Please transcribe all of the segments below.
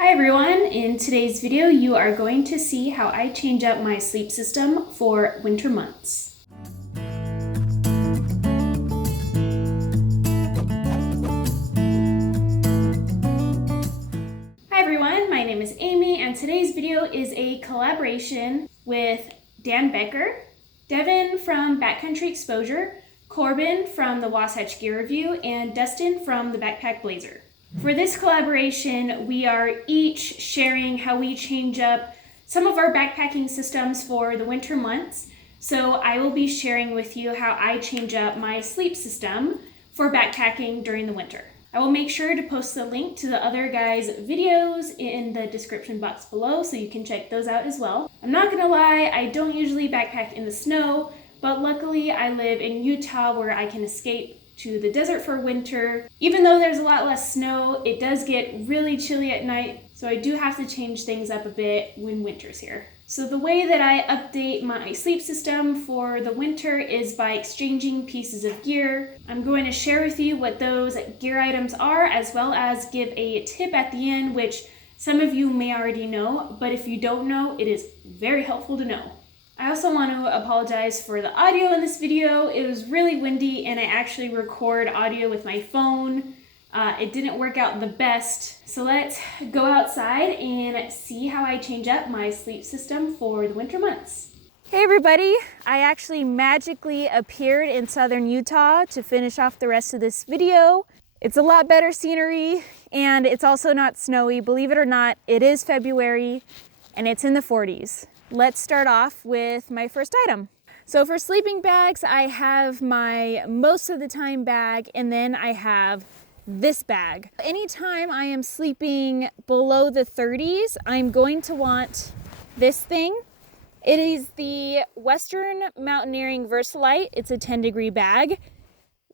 Hi everyone, in today's video you are going to see how I change up my sleep system for winter months. Hi everyone, my name is Amy and today's video is a collaboration with Dan Becker, Devin from Backcountry Exposure, Corbin from the Wasatch Gear Review, and Dustin from the Backpack Blazer. For this collaboration, we are each sharing how we change up some of our backpacking systems for the winter months. So I will be sharing with you how I change up my sleep system for backpacking during the winter. I will make sure to post the link to the other guys' videos in the description box below so you can check those out as well. I'm not gonna lie, I don't usually backpack in the snow, but luckily I live in Utah where I can escape to the desert for winter. Even though there's a lot less snow, it does get really chilly at night, so I do have to change things up a bit when winter's here. So the way that I update my sleep system for the winter is by exchanging pieces of gear. I'm going to share with you what those gear items are, as well as give a tip at the end, which some of you may already know, but if you don't know, it is very helpful to know. I also want to apologize for the audio in this video. It was really windy and I actually record audio with my phone. It didn't work out the best. So let's go outside and see how I change up my sleep system for the winter months. Hey everybody, I actually magically appeared in southern Utah to finish off the rest of this video. It's a lot better scenery and it's also not snowy. Believe it or not, it is February and it's in the 40s. Let's start off with my first item. So for sleeping bags, I have my most of the time bag, and then I have this bag. Anytime I am sleeping below the 30s, I'm going to want this thing. It is the Western Mountaineering Versalite. It's a 10-degree bag.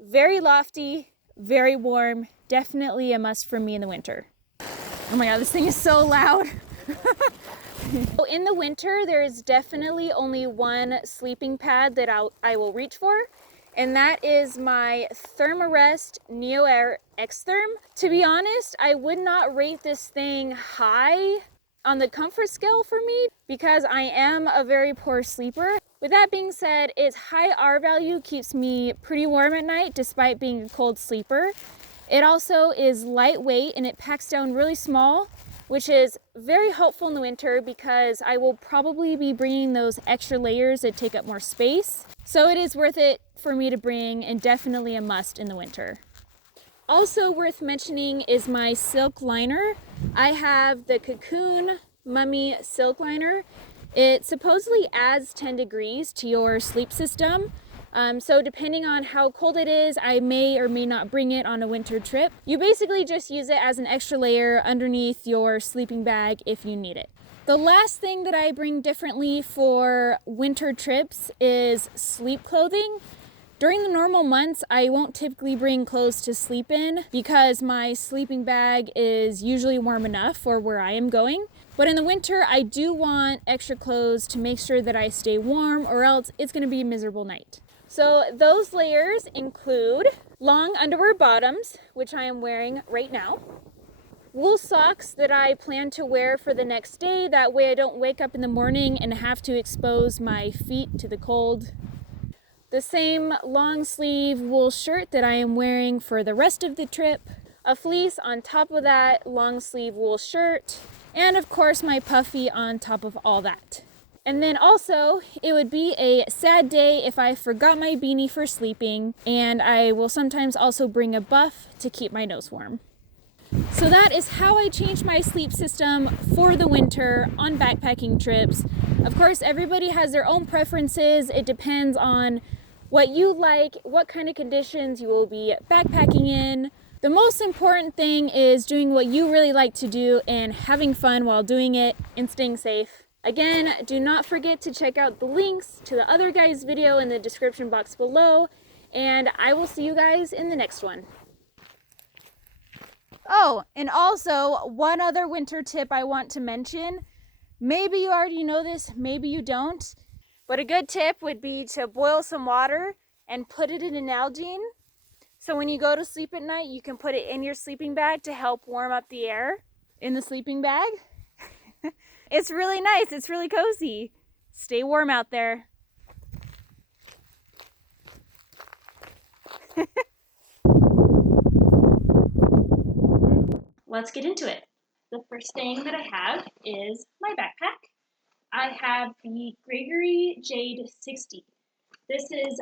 Very lofty, very warm, definitely a must for me in the winter. Oh my God, this thing is so loud. So in the winter, there is definitely only one sleeping pad that I will reach for, and that is my Thermarest NeoAir X-Therm. To be honest, I would not rate this thing high on the comfort scale for me because I am a very poor sleeper. With that being said, its high R value keeps me pretty warm at night despite being a cold sleeper. It also is lightweight and it packs down really small, which is very helpful in the winter because I will probably be bringing those extra layers that take up more space. So it is worth it for me to bring and definitely a must in the winter. Also worth mentioning is my silk liner. I have the Cocoon Mummy silk liner. It supposedly adds 10 degrees to your sleep system. So depending on how cold it is, I may or may not bring it on a winter trip. You basically just use it as an extra layer underneath your sleeping bag if you need it. The last thing that I bring differently for winter trips is sleep clothing. During the normal months, I won't typically bring clothes to sleep in because my sleeping bag is usually warm enough for where I am going. But in the winter, I do want extra clothes to make sure that I stay warm, or else it's going to be a miserable night. So those layers include long underwear bottoms, which I am wearing right now, wool socks that I plan to wear for the next day. That way I don't wake up in the morning and have to expose my feet to the cold. The same long sleeve wool shirt that I am wearing for the rest of the trip, a fleece on top of that long sleeve wool shirt, and of course my puffy on top of all that. And then also, it would be a sad day if I forgot my beanie for sleeping, and I will sometimes also bring a buff to keep my nose warm. So that is how I change my sleep system for the winter on backpacking trips. Of course, everybody has their own preferences. It depends on what you like, what kind of conditions you will be backpacking in. The most important thing is doing what you really like to do and having fun while doing it and staying safe. Again, do not forget to check out the links to the other guys' video in the description box below, and I will see you guys in the next one. Oh, and also one other winter tip I want to mention. Maybe you already know this, maybe you don't, but a good tip would be to boil some water and put it in an Nalgene. So when you go to sleep at night, you can put it in your sleeping bag to help warm up the air. in the sleeping bag. It's really nice. It's really cozy. Stay warm out there. Let's get into it. The first thing that I have is my backpack. I have the Gregory Jade 60. This is